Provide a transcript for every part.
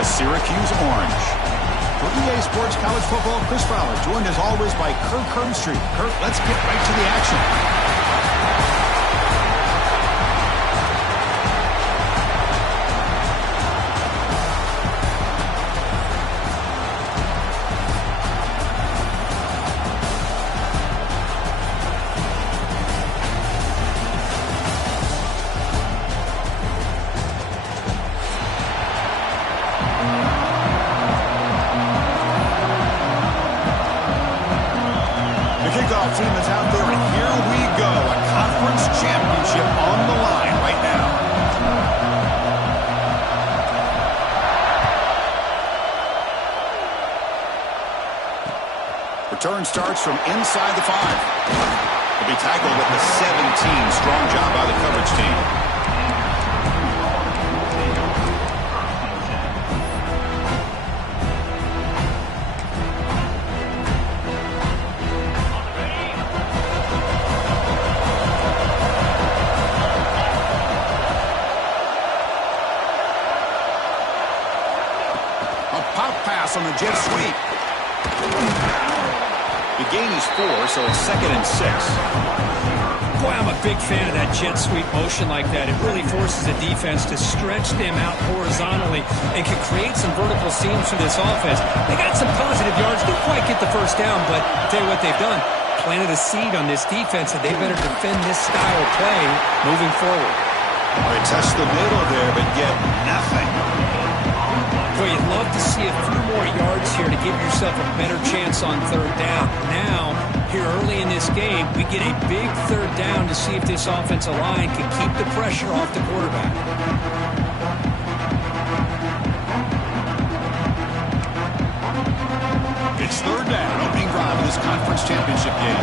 the Syracuse Orange. For EA Sports College Football, Chris Fowler, joined as always by Kirk Herbstreit. Kirk, let's get right to the action. Team is out there, and here we go. A conference championship on the line right now. Return starts from inside the 5. He'll be tackled at the 17. Strong job by the coverage team. On the jet sweep. The gain is 4, so it's 2nd and 6. Boy, I'm a big fan of that jet sweep motion like that. It really forces the defense to stretch them out horizontally and can create some vertical seams for this offense. They got some positive yards. Didn't quite get the first down, but I'll tell you what they've done. Planted a seed on this defense, and they better defend this style of play moving forward. They touched the middle there, but get nothing. Well, you'd love to see a few more yards here to give yourself a better chance on 3rd down. Now, here early in this game, we get a big 3rd down to see if this offensive line can keep the pressure off the quarterback. It's 3rd down, opening drive of this conference championship game.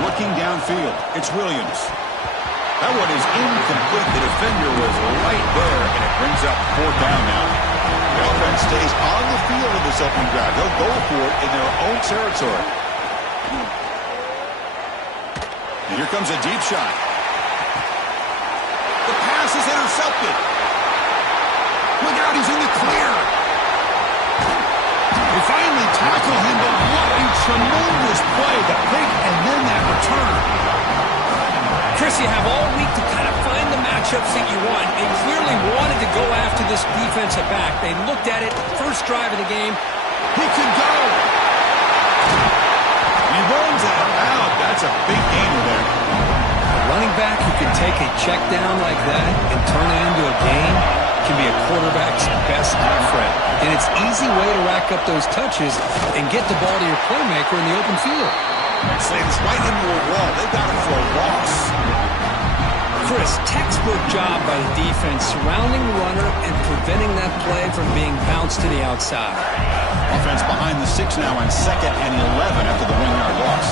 Looking downfield, it's Williams. That one is incomplete. The defender was right there, and it brings up 4th down now. The offense stays on the field in this opening drive. They'll go for it in their own territory. And here comes a deep shot. The pass is intercepted. Look out, he's in the clear. They finally tackle him, but what a tremendous play. The pick and then that return. Chris, you have all week to kind of find the matchups that you want. They clearly wanted to go after this defensive back. They looked at it, first drive of the game. He can go. He runs out loud. That's a big gainer there. A running back who can take a check down like that and turn it into a gain can be a quarterback's best friend. And it's an easy way to rack up those touches and get the ball to your playmaker in the open field. Slams right into a wall. They got him for a loss. Chris, textbook job by the defense surrounding the runner and preventing that play from being bounced to the outside. Offense behind the 6 now on 2nd and 11 after the 1-yard loss.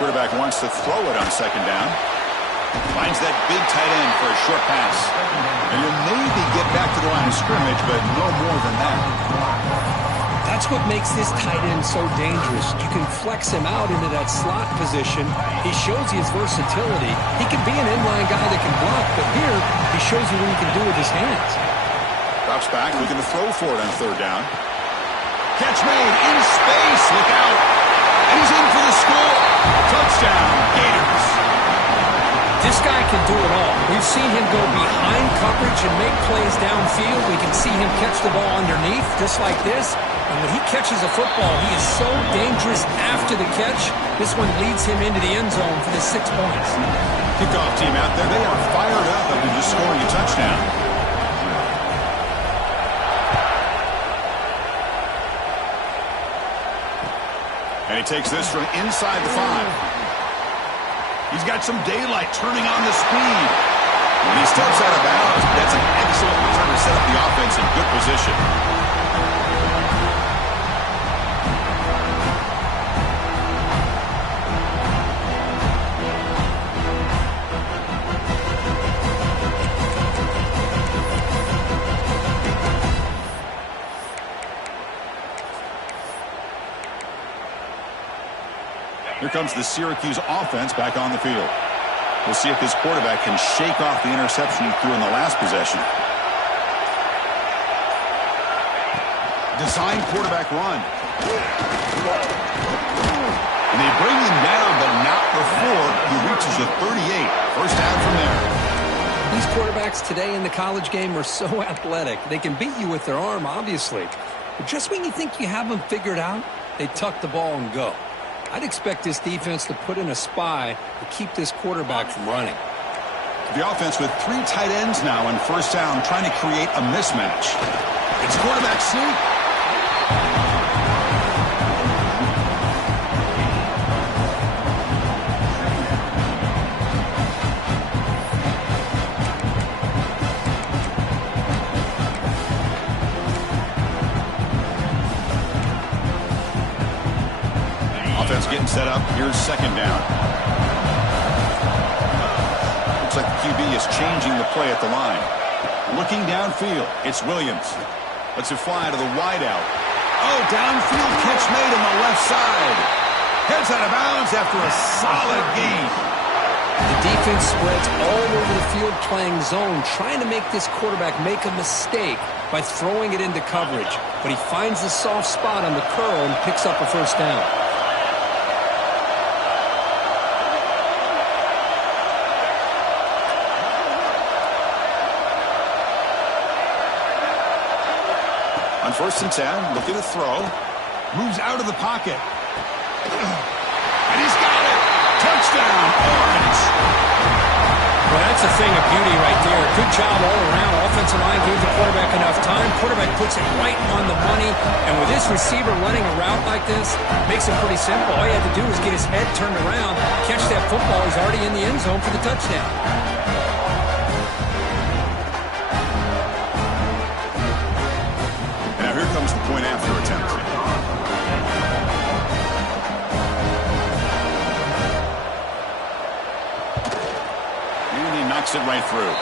Quarterback wants to throw it on 2nd down. Finds that big tight end for a short pass. And he'll maybe get back to the line of scrimmage, but no more than that. That's what makes this tight end so dangerous. You can flex him out into that slot position. He shows you his versatility. He can be an inline guy that can block, but here he shows you what he can do with his hands. Drops back, looking to throw for it on 3rd down. Catch made in space. Look out. And he's in for the score. Touchdown, Gators. This guy can do it all. We've seen him go behind coverage and make plays downfield. We can see him catch the ball underneath, just like this. And when he catches a football, he is so dangerous after the catch. This one leads him into the end zone for the 6 points. Kickoff team out there, they are fired up after just scoring a touchdown. And he takes this from inside the 5. He's got some daylight turning on the speed. When he steps out of bounds, that's an excellent return to set up the offense in good position. Here comes the Syracuse offense back on the field. We'll see if this quarterback can shake off the interception he threw in the last possession. Design quarterback run. And they bring him down, but not before he reaches the 38. First down from there. These quarterbacks today in the college game are so athletic. They can beat you with their arm, obviously. But just when you think you have them figured out, they tuck the ball and go. I'd expect this defense to put in a spy to keep this quarterback from running. The offense with 3 tight ends now on first down, trying to create a mismatch. It's quarterback sneak. Offense getting set up. Here's second down. Looks like the QB is changing the play at the line. Looking downfield, it's Williams. Lets it fly to the wideout. Oh, downfield catch made on the left side. Heads out of bounds after a solid gain. The defense spreads all over the field playing zone, trying to make this quarterback make a mistake by throwing it into coverage. But he finds the soft spot on the curl and picks up a first down. On 1st and 10, looking to throw. Moves out of the pocket. And he's got it. Touchdown, Orange. Well, that's a thing of beauty right there. Good job all around. Offensive line gave the quarterback enough time. Quarterback puts it right on the money. And with this receiver running a route like this, makes it pretty simple. All you have to do is get his head turned around, catch that football. He's already in the end zone for the touchdown. Here comes the point after attempt. And he knocks it right through.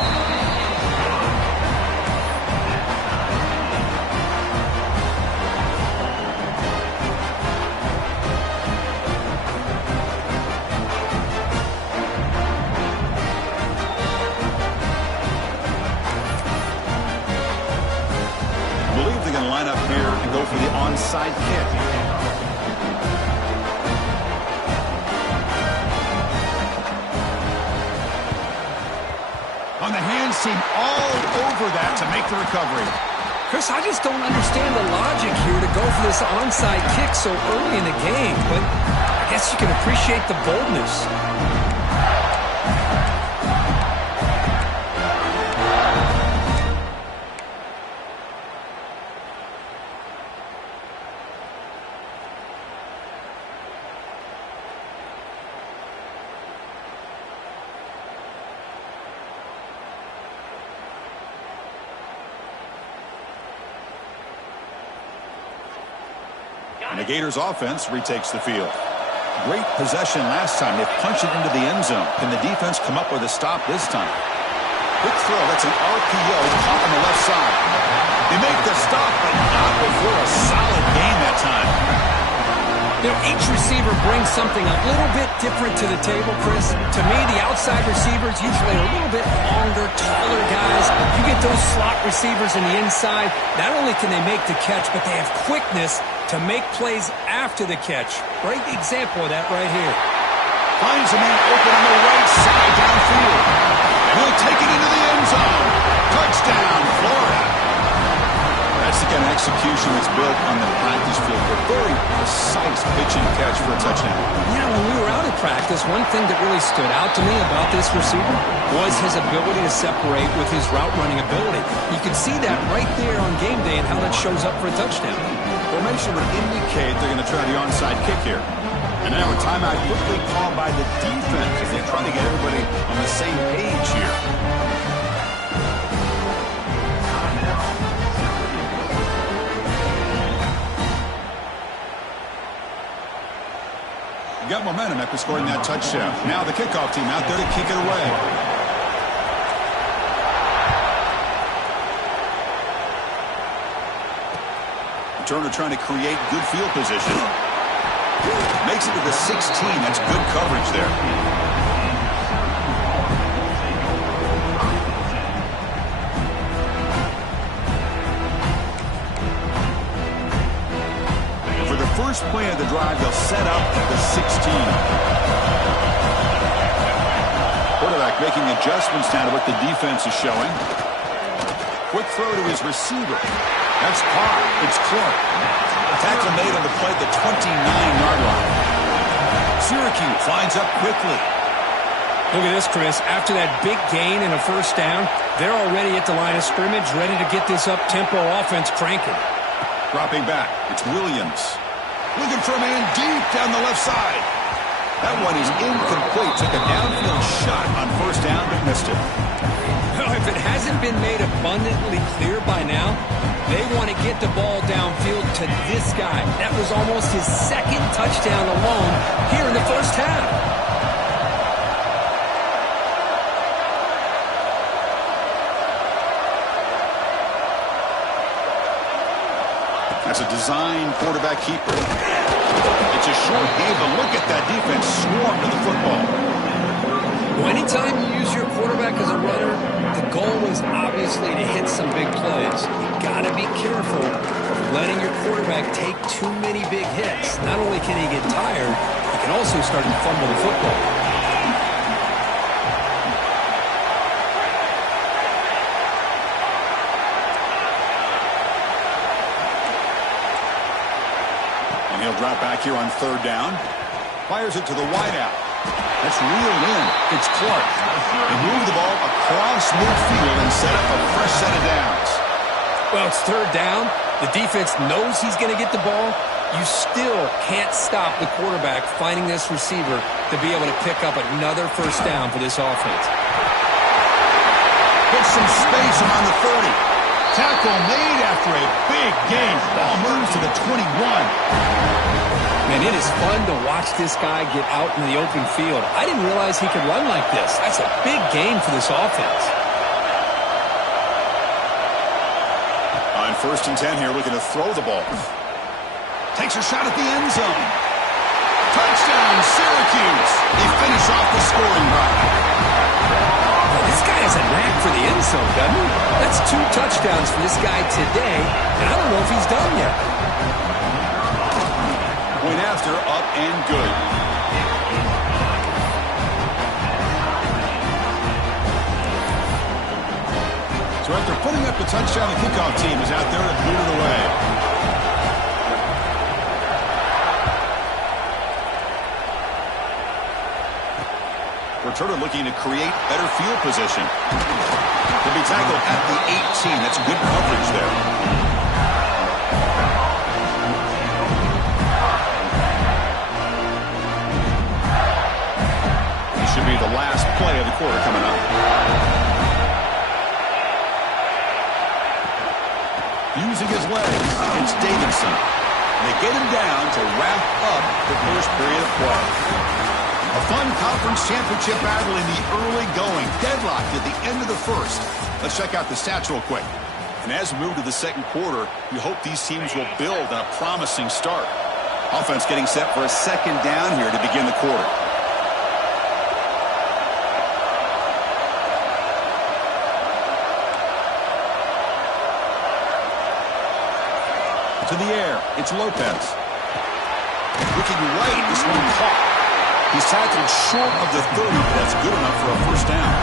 Line up here and go for the onside kick. On the hands team all over that to make the recovery. Chris, I just don't understand the logic here to go for this onside kick so early in the game, but I guess you can appreciate the boldness. And the Gators offense retakes the field. Great possession last time. They punch it into the end zone. Can the defense come up with a stop this time? Quick throw. That's an RPO caught on the left side. They make the stop, but not before a solid gain that time. You know, each receiver brings something a little bit different to the table, Chris. To me, the outside receivers usually are a little bit longer, taller guys. You get those slot receivers in the inside, not only can they make the catch, but they have quickness to make plays after the catch. Great example of that right here. Finds a man open on the right side downfield. And he'll take it into the end zone. Touchdown, Florida. That's the kind of execution that's built on the practice field. A very precise pitch and catch for a touchdown. Yeah, when we were out at practice, one thing that really stood out to me about this receiver was his ability to separate with his route running ability. You can see that right there on game day and how that shows up for a touchdown. Formation would indicate they're going to try the onside kick here. And now a timeout quickly called by the defense as they try to get everybody on the same page here. Got momentum after scoring that touchdown. Now the kickoff team out there to kick it away. Turner trying to create good field position. Makes it to the 16. That's good coverage there. For the first play of the drive, they'll set up at the 16. Quarterback making adjustments now to what the defense is showing. Quick throw to his receiver. That's caught. It's Clark. Tackle made on the play at the 29-yard line. Syracuse lines up quickly. Look at this, Chris. After that big gain and a first down, they're already at the line of scrimmage, ready to get this up-tempo offense cranking. Dropping back. It's Williams. Looking for a man deep down the left side. That one is incomplete. Took a downfield shot on first down, but missed it. Well, if it hasn't been made abundantly clear by now, they want to get the ball downfield to this guy. That was almost his second touchdown alone here in the first half. That's a design quarterback keeper. It's a short game, but look at that defense swarm to the football. Well, anytime you use your quarterback as a runner, the goal is obviously to hit some big plays. You got to be careful of letting your quarterback take too many big hits. Not only can he get tired, he can also start to fumble the football. He'll drop back here on third down. Fires it to the wideout. That's reeled in. It's Clark. They move the ball across midfield and set up a fresh set of downs. Well, it's third down. The defense knows he's going to get the ball. You still can't stop the quarterback finding this receiver to be able to pick up another first down for this offense. Put some space around the 30. Tackle made after a big gain. Ball moves to the 21. Man, it is fun to watch this guy get out in the open field. I didn't realize he could run like this. That's a big gain for this offense. On 1st and 10 here, looking to throw the ball. Takes a shot at the end zone. Touchdown, Syracuse. They finish off the scoring drive. This guy has a knack for the end zone, doesn't he? That's 2 touchdowns for this guy today, and I don't know if he's done yet. Point after, up and good. So after putting up the touchdown, the kickoff team is out there to boot it away. Returner looking to create better field position. He'll be tackled at the 18. That's good coverage there. This should be the last play of the quarter coming up. Using his legs, it's Davidson. They get him down to wrap up the first period of play. A fun conference championship battle in the early going. Deadlocked at the end of the first. Let's check out the stats real quick. And as we move to the second quarter, we hope these teams will build on a promising start. Offense getting set for a second down here to begin the quarter. To the air, it's Lopez. Looking right, this one caught. He's tackled short of the 30, but that's good enough for a first down.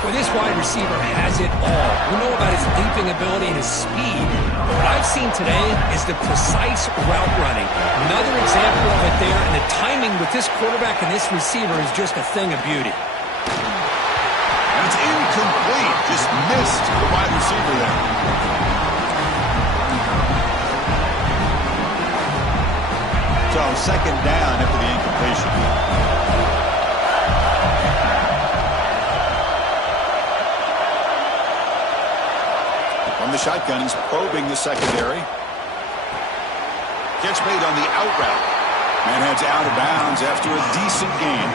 Well, this wide receiver has it all. We know about his leaping ability and his speed. But what I've seen today is the precise route running. Another example of it there, and the timing with this quarterback and this receiver is just a thing of beauty. That's incomplete. Just missed the wide receiver there. So second down after the incompletion. From the shotgun, he's probing the secondary. Catch made on the out route. Man heads out of bounds after a decent gain.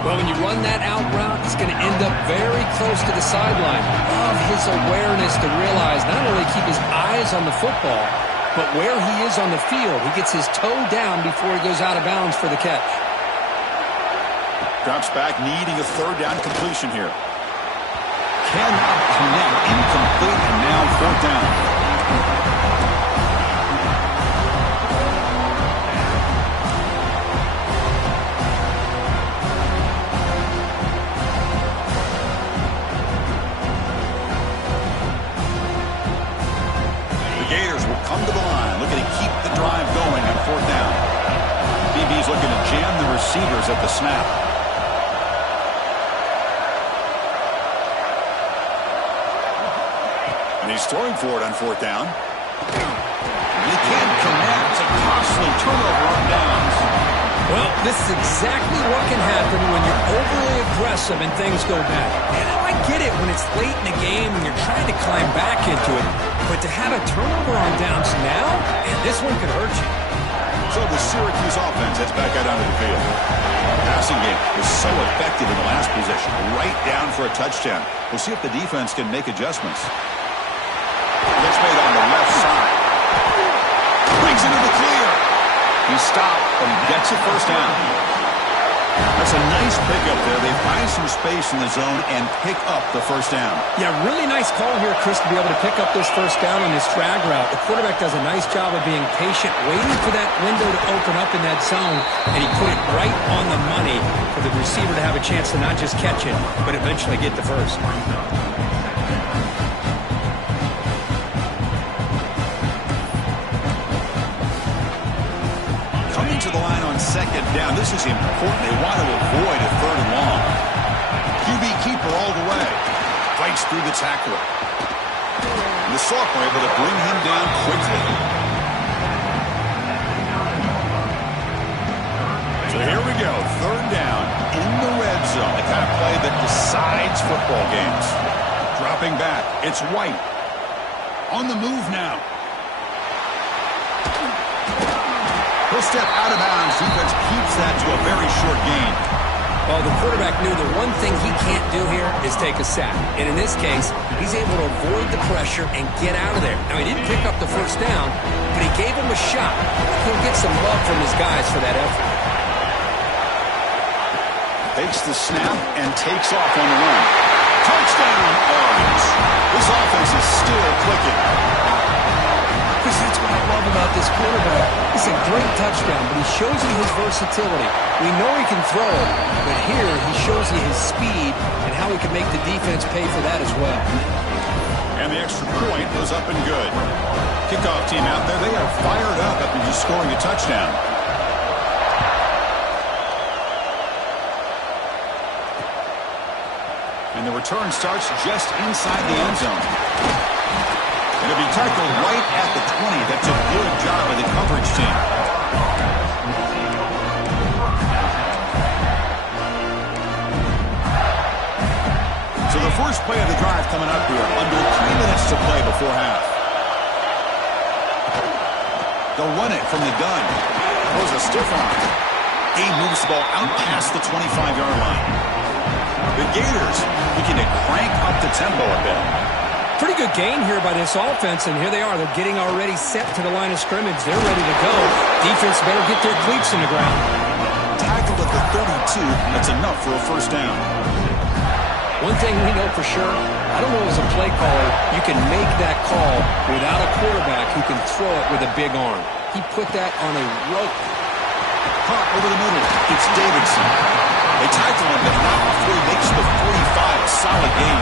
Well, when you run that out route, it's going to end up very close to the sideline. Love his awareness to realize not only keep his eyes on the football, but where he is on the field, he gets his toe down before he goes out of bounds for the catch. Drops back, needing a third down completion here. Cannot connect, incomplete, and now fourth down. Gators will come to the line, looking to keep the drive going on fourth down. BB's looking to jam the receivers at the snap. And he's throwing for it on fourth down. He can't connect. It's a costly turnover on downs. Well, this is exactly what can happen when you're overly aggressive and things go bad. And I get it when it's late in the game and you're trying to climb back into it. But to have a turnover on downs now, and this one could hurt you. So the Syracuse offense heads back out onto the field. Passing game was so effective in the last possession. Right down for a touchdown. We'll see if the defense can make adjustments. Gets made on the left side. Brings into the clear. He stopped and gets a first down. That's a nice pickup there. They find some space in the zone and pick up the first down. Yeah, really nice call here, Chris, to be able to pick up this first down on this drag route. The quarterback does a nice job of being patient, waiting for that window to open up in that zone, and he put it right on the money for the receiver to have a chance to not just catch it, but eventually get the first. To the line on second down. This is important. They want to avoid a third and long. QB keeper all the way. Fights through the tackler. And the sophomore able to bring him down quickly. So here we go. Third down in the red zone. The kind of play that decides football games. Dropping back. It's White. On the move now. He'll step out of bounds. Defense keeps that to a very short gain. Well, the quarterback knew the one thing he can't do here is take a sack. And in this case, he's able to avoid the pressure and get out of there. Now, he didn't pick up the first down, but he gave him a shot. He'll get some love from his guys for that effort. Takes the snap and takes off on the run. Touchdown, Orange. This offense is still clicking. Because that's what I love about this quarterback. It's a great touchdown, but he shows you his versatility. We know he can throw it, but here he shows you his speed and how he can make the defense pay for that as well. And the extra point was up and good. Kickoff team out there, they are fired up after just scoring a touchdown. And the return starts just inside the end zone. And it'll be tackled right at the 20. That's a good job of the coverage team. So the first play of the drive coming up here. Under 3 minutes to play before half. They'll run it from the gun. Throws a stiff arm. Gabe moves the ball out past the 25-yard line. The Gators looking to crank up the tempo a bit. Pretty good gain here by this offense, and here they are. They're getting already set to the line of scrimmage. They're ready to go. Defense better get their cleats in the ground. Tackled at the 32. That's enough for a first down. One thing we know for sure, I don't know as a play caller, you can make that call without a quarterback who can throw it with a big arm. He put that on a rope. Caught over the middle. It's Davidson. They tackle him, but not before he makes the 45. A solid gain.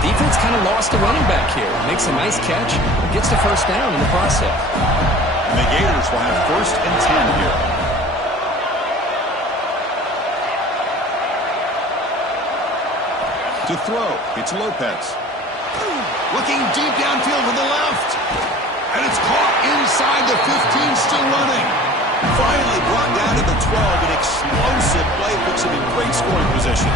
Defense kind of lost the running back here. Makes a nice catch, but gets the first down in the process. And the Gators will have first and 10 here. To throw, it's Lopez. Looking deep downfield to the left. And it's caught inside the 15, still running. Finally brought down to the 12. An explosive play puts him in great scoring position.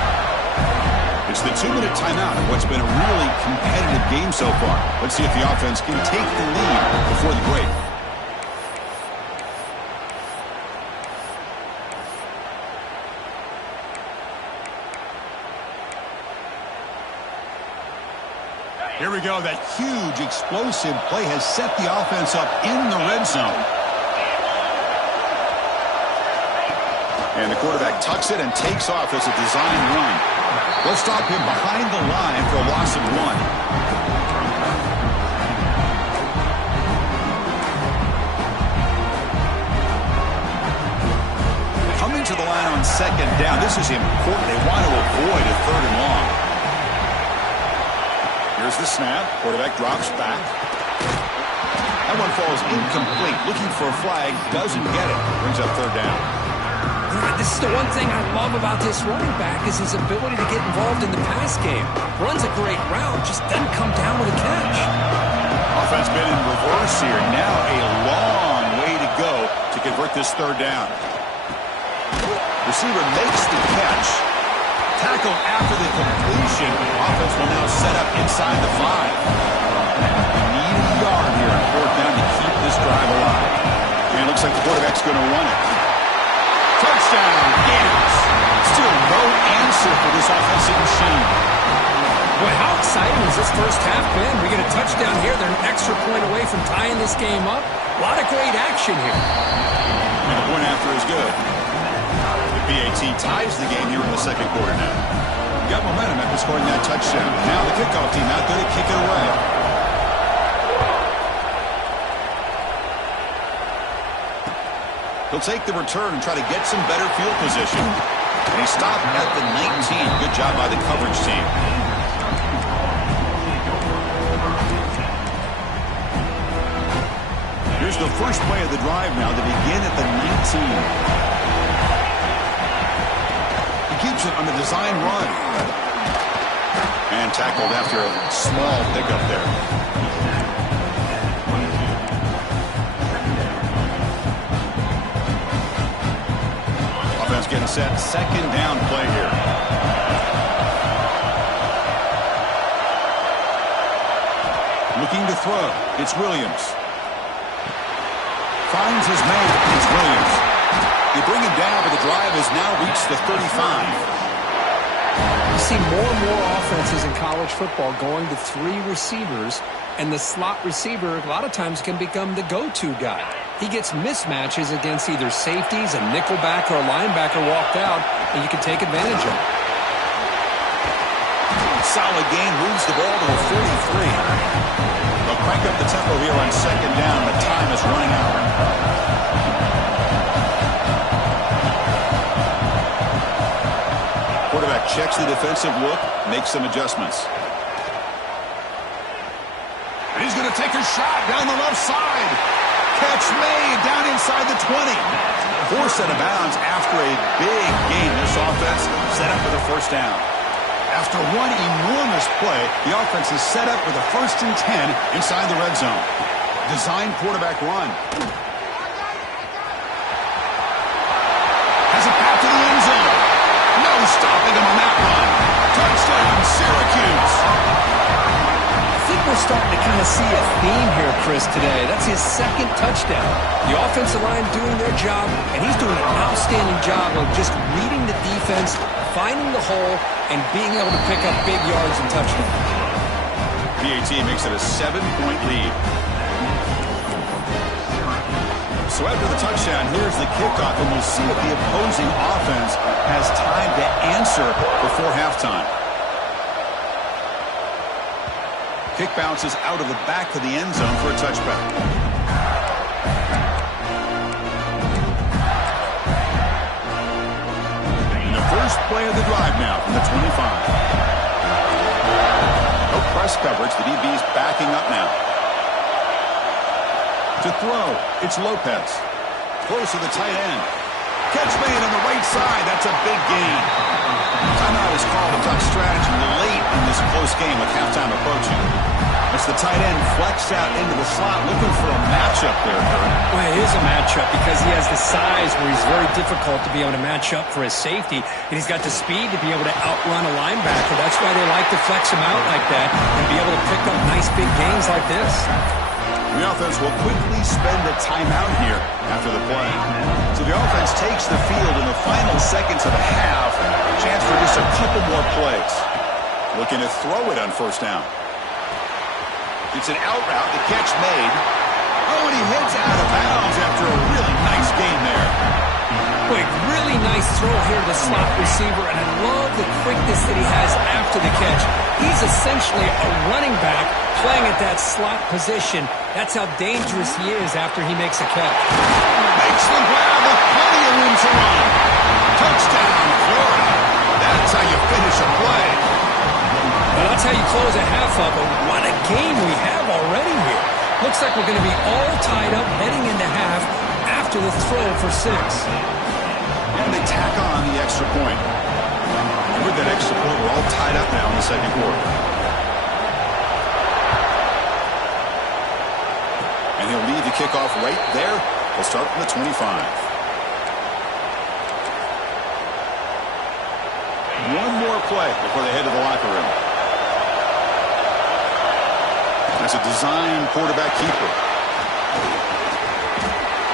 It's the 2-minute timeout of what's been a really competitive game so far. Let's see if the offense can take the lead before the break. Here we go. That huge explosive play has set the offense up in the red zone. And the quarterback tucks it and takes off as a design run. Let's stop him behind the line for a loss of 1. To the line on second down. This is important. They want to avoid a 3rd and long. Here's the snap. Quarterback drops back. That one falls incomplete. Looking for a flag. Doesn't get it. Brings up 3rd down. This is the one thing I love about this running back is his ability to get involved in the pass game. Runs a great route, just doesn't come down with a catch. Offense been in reverse here. Now a long way to go to convert this 3rd down. Receiver makes the catch. Tackle after the completion. Offense will now set up inside the 5. Need a yard here on 4th down to keep this drive alive. And it looks like the quarterback's going to run it. Touchdown, Gators. Still no answer for this offensive machine. Boy, how exciting has this first half been? We get a touchdown here. They're an extra point away from tying this game up. A lot of great action here. And the point after is good. BAT ties the game here in the 2nd quarter now. Got momentum after scoring that touchdown. Now the kickoff team out there to kick it away. He'll take the return and try to get some better field position. And he stopped at the 19. Good job by the coverage team. Here's the first play of the drive now to begin at the 19. Keeps it on the design run. And tackled after a small pickup there. Offense getting set. 2nd down play here. Looking to throw. It's Williams. Finds his man. It's Williams. They bring him down, but the drive has now reached the 35. You see more and more offenses in college football going to 3 receivers, and the slot receiver a lot of times can become the go-to guy. He gets mismatches against either safeties, a nickelback, or a linebacker walked out, and you can take advantage of it. Solid gain, moves the ball to a 43. They'll crank up the tempo here on 2nd down. The time is running out. Quarterback checks the defensive look, makes some adjustments. And he's going to take a shot down the left side. Catch made down inside the 20. Forced out of bounds after a big gain. This offense set up with a 1st down. After one enormous play, the offense is set up with a 1st and 10 inside the red zone. Design quarterback run. Has it back to the end zone. No stopping him on that one. Touchdown, Syracuse. I think we're starting to kind of see a theme here, Chris, today. That's his 2nd touchdown. The offensive line doing their job, and he's doing an outstanding job of just reading the defense, finding the hole, and being able to pick up big yards and touchdowns. BAT makes it a 7-point lead. So after the touchdown, here's the kickoff, and we'll see if the opposing offense has time to answer before halftime. Kick bounces out of the back to the end zone for a touchback. And the first play of the drive now from the 25. No press coverage. The DB's backing up now. To throw, it's Lopez. Close to the tight end. Catch made on the right side. That's a big gain. Timeout is called to talk strategy late in this close game with halftime approaching. As the tight end flexed out into the slot, looking for a matchup there, Kurt. Well, it is a matchup because he has the size where he's very difficult to be able to match up for his safety, and he's got the speed to be able to outrun a linebacker. That's why they like to flex him out like that and be able to pick up nice big gains like this. The offense will quickly spend a timeout here after the play. So the offense takes the field in the final seconds of the half. Chance for just a couple more plays. Looking to throw it on 1st down. It's an out route, the catch made. Oh, and he heads out of bounds after a really nice gain there. Quick, really nice throw here to the slot receiver, and I love the quickness that he has after the catch. He's essentially a running back playing at that slot position. That's how dangerous he is after he makes a catch. Makes the grab with plenty of room to run. Touchdown, Florida. That's how you finish a play. Well, that's how you close a half up, but what a game we have already here. Looks like we're going to be all tied up heading into half after the throw for 6. And they tack on the extra point. And with that extra point, we're all tied up now in the second quarter. And he'll lead the kickoff right there. We'll start from the 25. One more play before they head to the locker room. That's a design quarterback keeper.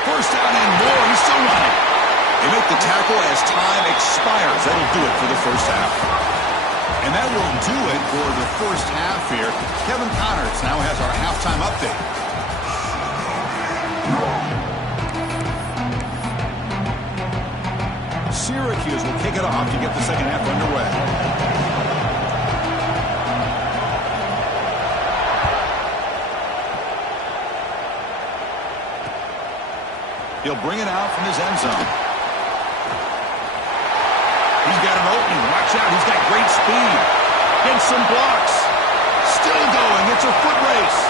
First down and more. He's still running. They make the tackle as time expires. That'll do it for the first half. And that will do it for the first half here. Kevin Connors now has our halftime update. Syracuse will kick it off to get the second half underway. He'll bring it out from his end zone. He's got an opening. Watch out. He's got great speed. Gets some blocks. Still going. It's a foot race.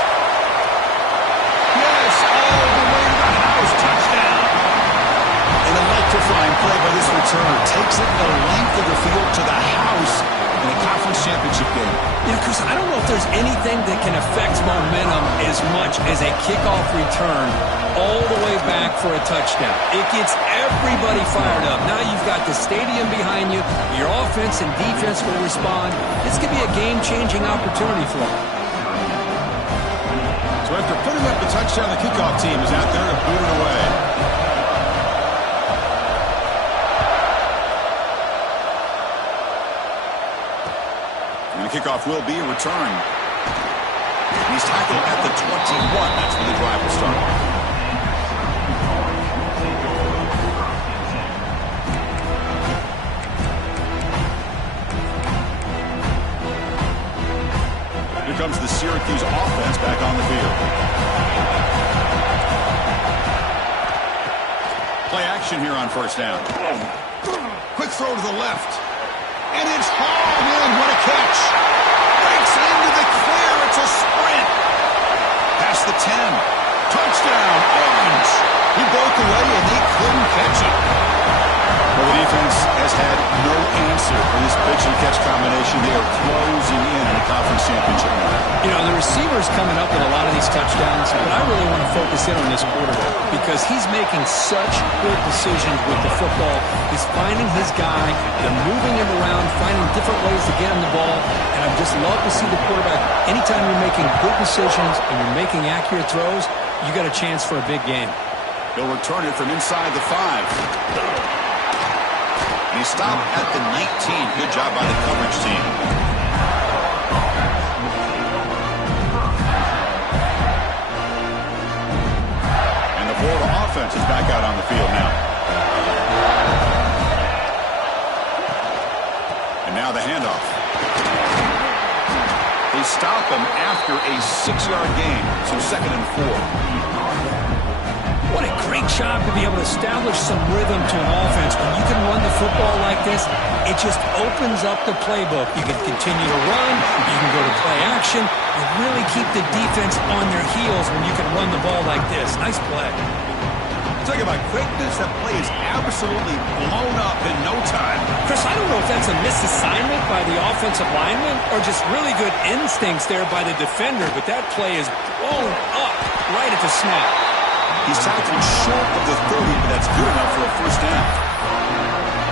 Yes, all the way to the house. Touchdown. An electrifying play by this returner. Takes it the length of the field to the house in a conference championship game. Yeah, Chris, I don't know if there's anything that can affect momentum as much as a kickoff return all the way back for a touchdown. It gets everybody fired up. Now you've got the stadium behind you. Your offense and defense will respond. This could be a game-changing opportunity for them. So after putting up the touchdown, the kickoff team is out there to boot it away. And the kickoff will be a return. He's tackled at the 21. That's where the drive will start. Here comes the Syracuse offense back on the field. Play action here on first down. Quick throw to the left. And it's hauled in. What a catch. Breaks into the clear. It's a sprint. Past the 10. Touchdown, Orange. He broke away and they couldn't catch him. Well, the defense has had no answer for this pitch-and-catch combination. They are closing in on the conference championship. You know, the receiver's coming up with a lot of these touchdowns, but I really want to focus in on this quarterback because he's making such good decisions with the football. He's finding his guy, they're moving him around, finding different ways to get him the ball, and I just love to see the quarterback. Anytime you're making good decisions and you're making accurate throws, you got a chance for a big game. He'll return it from inside the 5. And he stopped at the 19. Good job by the coverage team. And the Florida offense is back out on the field now. And now the handoff. They stop him after a 6-yard gain. So 2nd and 4. What a great job to be able to establish some rhythm to an offense. When you can run the football like this, it just opens up the playbook. You can continue to run. You can go to play action. You really keep the defense on their heels when you can run the ball like this. Nice play. Talking about quickness, that play is absolutely blown up in no time. Chris, I don't know if that's a misassignment by the offensive lineman or just really good instincts there by the defender, but that play is blown up right at the snap. He's tackled short of the 30, but that's good enough for a first down.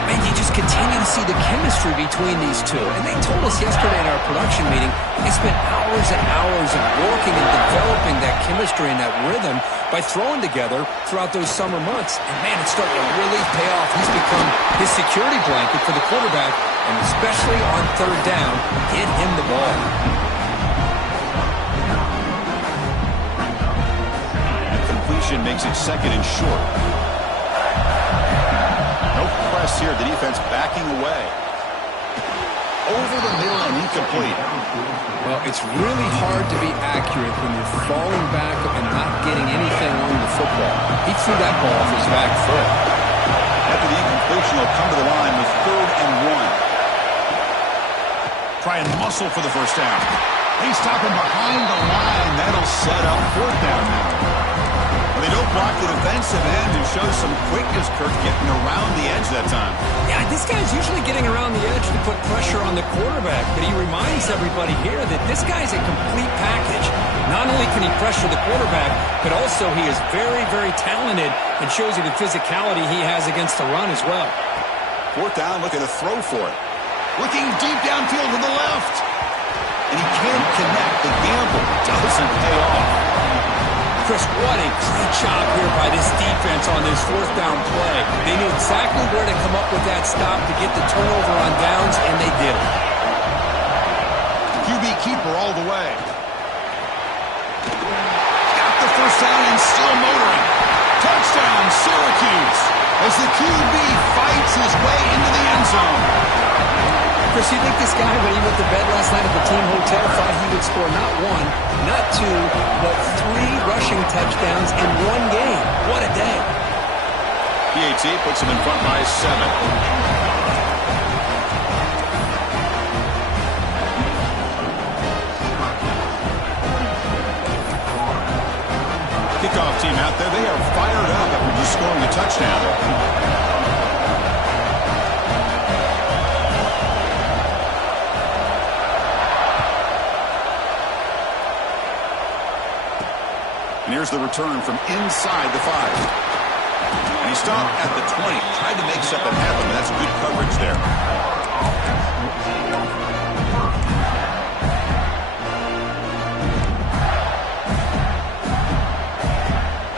Man, you just continue to see the chemistry between these two. And they told us yesterday in our production meeting, they spent hours and hours of working and developing that chemistry and that rhythm by throwing together throughout those summer months. And man, it's starting to really pay off. He's become his security blanket for the quarterback, and especially on 3rd down, get him the ball. completion makes it 2nd and short. No press here. The defense backing away. Over the middle and incomplete. Well, it's really hard to be accurate when you're falling back and not getting anything on the football. He threw that ball off his back foot. After the incompletion, he'll come to the line with 3rd and 1. Try and muscle for the first down. He's stopping behind the line. That'll set up 4th down now. Well, they don't block the defensive end and show some quickness, Kirk, getting around the edge that time. Yeah, this guy's usually getting around the edge to put pressure on the quarterback, but he reminds everybody here that this guy's a complete package. Not only can he pressure the quarterback, but also he is very, very talented and shows you the physicality he has against the run as well. 4th down, looking to throw for it. Looking deep downfield to the left. And he can't connect. The gamble doesn't pay off. Chris, what a great job here by this defense on this 4th down play. They knew exactly where to come up with that stop to get the turnover on downs, and they did it. QB keeper all the way. Got the first down and still motoring. Touchdown, Syracuse, as the QB fights his way into the end zone. Chris, you think this guy, when he went to bed last night at the team hotel, thought he would score not 1, not 2, but 3 rushing touchdowns in 1 game? What a day. PAT puts him in front by 7. Kickoff team out there. They are fired up after just scoring a touchdown. And here's the return from inside the 5. And he stopped at the 20. Tried to make something happen, but that's good coverage there.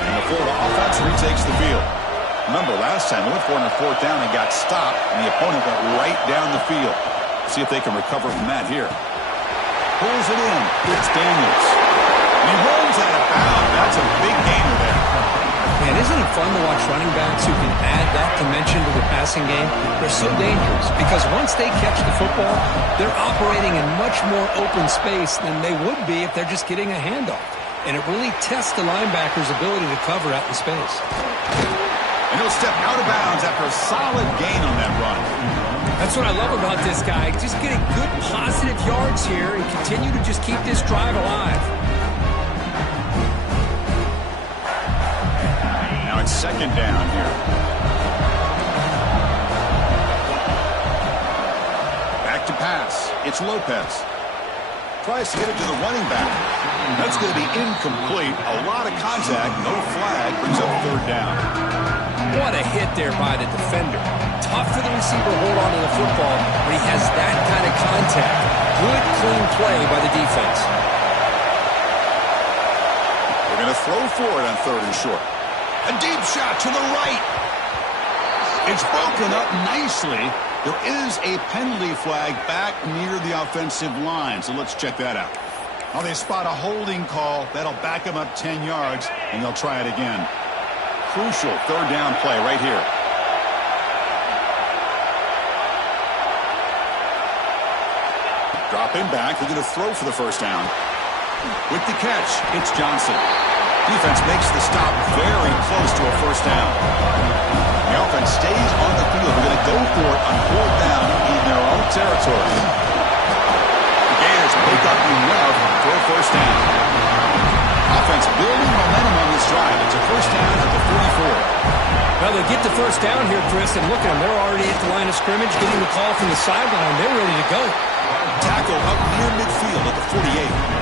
And the Florida offense retakes the field. Remember, last time they went for it on 4th down and got stopped, and the opponent went right down the field. See if they can recover from that here. Pulls it in. It's Daniels. And he rolls out of bounds. That's a big gainer there. Man, isn't it fun to watch running backs who can add that dimension to the passing game? They're so dangerous because once they catch the football, they're operating in much more open space than they would be if they're just getting a handoff. And it really tests the linebacker's ability to cover out in space. And he'll step out of bounds after a solid gain on that run. That's what I love about this guy. Just getting good positive yards here and continue to just keep this drive alive. Now it's 2nd down here. Back to pass. It's Lopez. Tries to get it to the running back. That's going to be incomplete. A lot of contact. No flag. Brings up 3rd down. What a hit there by the defender. Tough for the receiver to hold on to the football when he has that kind of contact. Good, clean play by the defense. They're going to throw for it on 3rd and short. A deep shot to the right. It's broken up nicely. There is a penalty flag back near the offensive line, so let's check that out. Well, they spot a holding call. That'll back them up 10 yards, and they'll try it again. Crucial 3rd down play right here. Dropping back. They're going to throw for the first down. With the catch, it's Johnson. Defense makes the stop very close to a first down. The offense stays on the field. They're going to go for it on 4th down in their own territory. The Gators pick up enough for a first down. Offense building momentum on this drive. It's a first down at the 44. Well, they get the first down here, Chris, and look at them. They're already at the line of scrimmage, getting the call from the sideline. They're ready to go. Tackle up near midfield at the 48.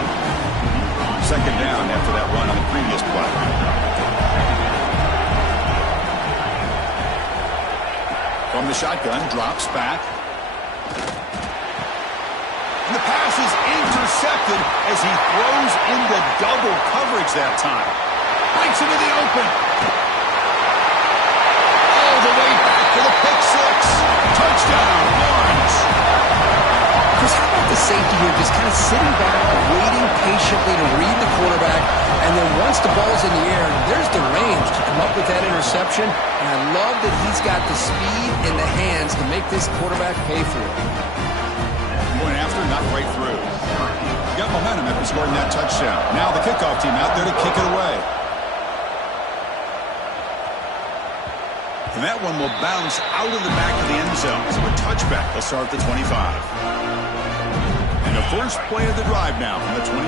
2nd down after that run on the previous play. From the shotgun, drops back. And the pass is intercepted as he throws into double coverage that time. Breaks into the open. All the way back to the pick 6. Touchdown, Orange. Chris, how about the safety here just kind of sitting back, waiting patiently to read the quarterback, and then once the ball's in the air, there's the range to come up with that interception, and I love that he's got the speed in the hands to make this quarterback pay for it. Going after, not right through. Got momentum after scoring that touchdown. Now the kickoff team out there to kick it away. And that one will bounce out of the back of the end zone. So a touchback. They'll start at the 25. And the first play of the drive now from the 25.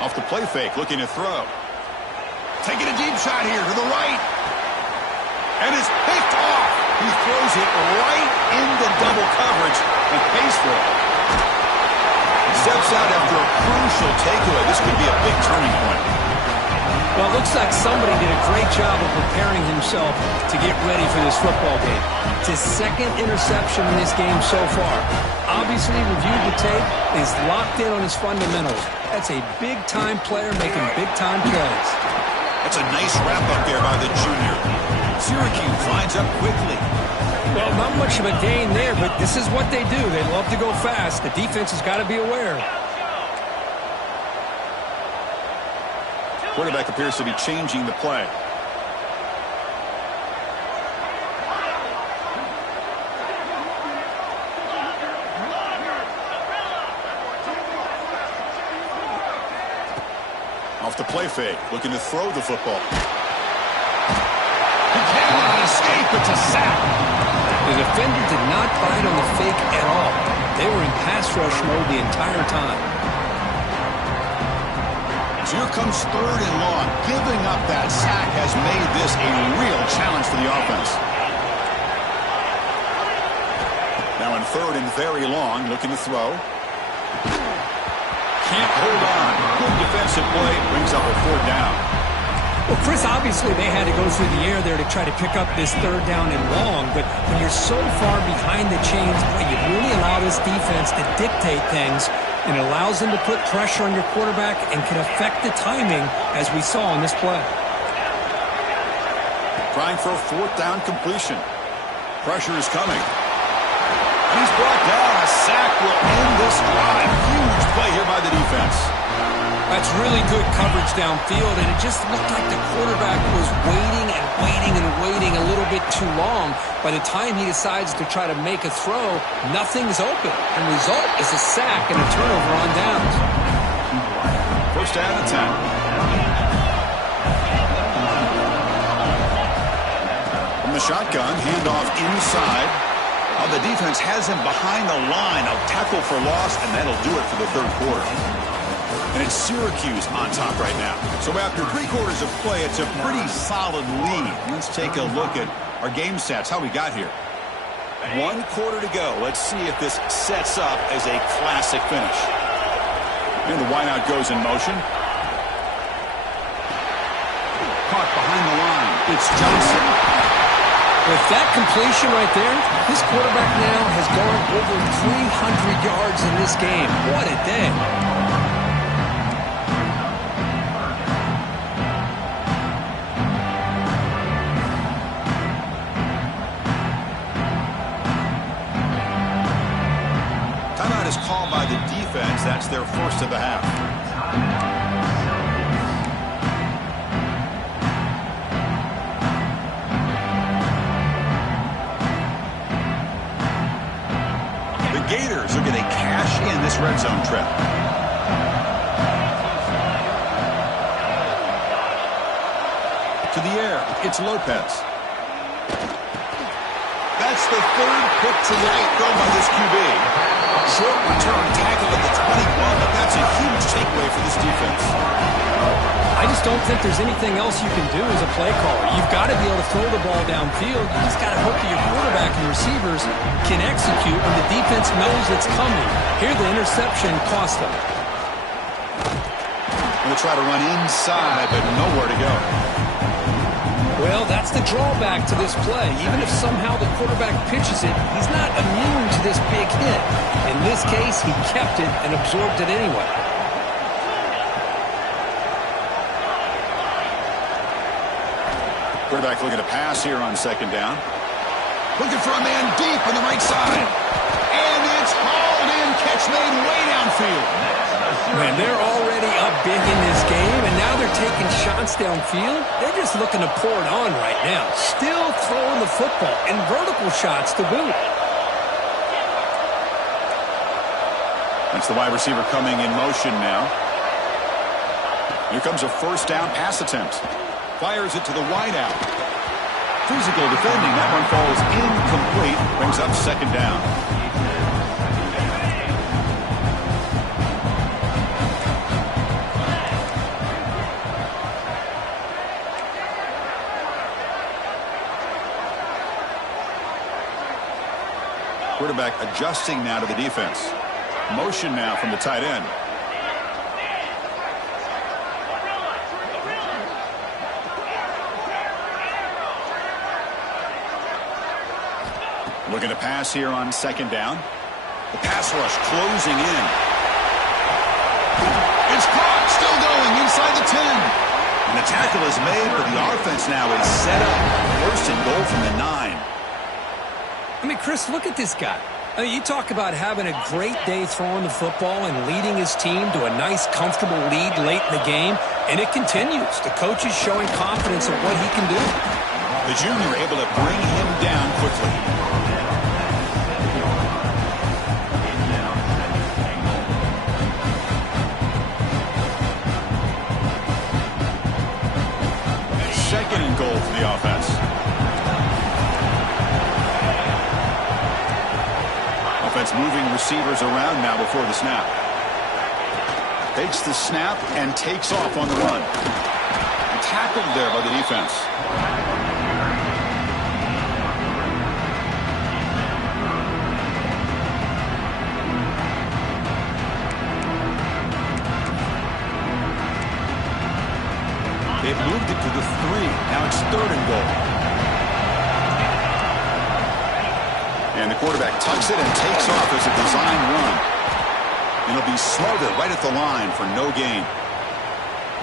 Off the play fake, looking to throw. Taking a deep shot here to the right. And it's picked off. He throws it right into double coverage and pays for it. Steps out after a crucial takeaway. This could be a big turning point. Well, it looks like somebody did a great job of preparing himself to get ready for this football game. It's his second interception in this game so far. Obviously, reviewed the tape, is locked in on his fundamentals. That's a big-time player making big-time plays. That's a nice wrap-up there by the junior. Syracuse lines up quickly. Well, not much of a gain there, but this is what they do. They love to go fast. The defense has got to be aware. Quarterback appears to be changing the play. Off the play fake, looking to throw the football. He cannot escape. It's a sack. The defender did not bite on the fake at all. They were in pass rush mode the entire time. So here comes third and long. Giving up that sack has made this a real challenge for the offense. Now in third and very long, looking to throw. Can't hold on. Good defensive play. Brings up a fourth down. Well, Chris, obviously they had to go through the air there to try to pick up this third down and long, but when you're so far behind the chains, boy, you really allow this defense to dictate things, and it allows them to put pressure on your quarterback and can affect the timing, as we saw on this play. Trying for a fourth down completion. Pressure is coming. And he's brought down. A sack will end this drive. Huge play here by the defense. That's really good coverage downfield, and it just looked like the quarterback was waiting and waiting and waiting a little bit too long. By the time he decides to try to make a throw, nothing's open. And the result is a sack and a turnover on downs. First down and 10. From the shotgun, handoff inside. The defense has him behind the line. A tackle for loss, and that'll do it for the third quarter. And it's Syracuse on top right now. So after 3 quarters of play, it's a pretty solid lead. Let's take a look at our game stats, how we got here. 1 quarter to go. Let's see if this sets up as a classic finish. And the wideout goes in motion. Caught behind the line. It's Johnson. With that completion right there, this quarterback now has gone over 300 yards in this game. What a day. Timeout is called by the defense. That's their first of the half. Gators are going to cash in this red zone trip. To the air, it's Lopez. That's the third pick tonight thrown by this QB. Short return tackle at the 21, but that's a huge takeaway for this defense. I just don't think there's anything else you can do as a play caller. You've got to be able to throw the ball downfield. You just got to hope that your quarterback and receivers can execute when the defense knows it's coming. Here, the interception cost them. They'll try to run inside, but nowhere to go. Well, that's the drawback to this play. Even if somehow the quarterback pitches it, he's not immune to this big hit. In this case, he kept it and absorbed it anyway. Quarterback looking to pass here on second down. Looking for a man deep on the right side. And it's hauled in. Catch made way downfield. Man, they're already up big in this game, and now they're taking shots downfield. They're just looking to pour it on right now. Still throwing the football, and vertical shots to boot. That's the wide receiver coming in motion now. Here comes a first down pass attempt. Fires it to the wideout. Physical defending. That one falls incomplete. Brings up second down. Quarterback adjusting now to the defense. Motion now from the tight end. Looking to pass here on second down. The pass rush closing in. It's caught. Still going inside the 10. And the tackle is made, but the offense now is set up. First and goal from the 9. I mean, Chris, look at this guy. I mean, you talk about having a great day throwing the football and leading his team to a nice, comfortable lead late in the game, and it continues. The coach is showing confidence of what he can do. The junior able to bring him down quickly. Second and goal for the offense. Offense moving receivers around now before the snap. Takes the snap and takes off on the run. Tackled there by the defense. They've moved it to the 3. Now it's third and goal. And the quarterback tucks it and takes off as a design run. And he'll be smothered right at the line for no gain.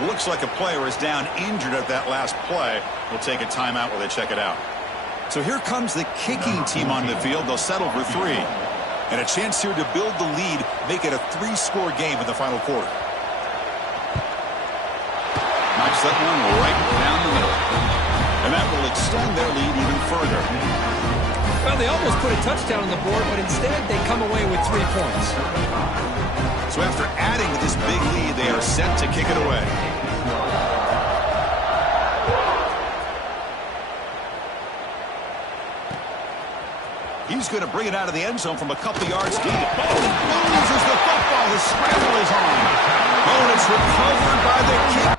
Looks like a player is down injured at that last play. We'll take a timeout while they check it out. So here comes the kicking team on the field. They'll settle for 3. And a chance here to build the lead, make it a 3-score game in the final quarter. Knocks that one right down the middle. And that will extend their lead even further. Well, they almost put a touchdown on the board, but instead they come away with 3 points. So after adding to this big lead, they are set to kick it away. He's going to bring it out of the end zone from a couple yards deep. Oh, loses the football. The scramble is on. Oh, and it's recovered by the kicker.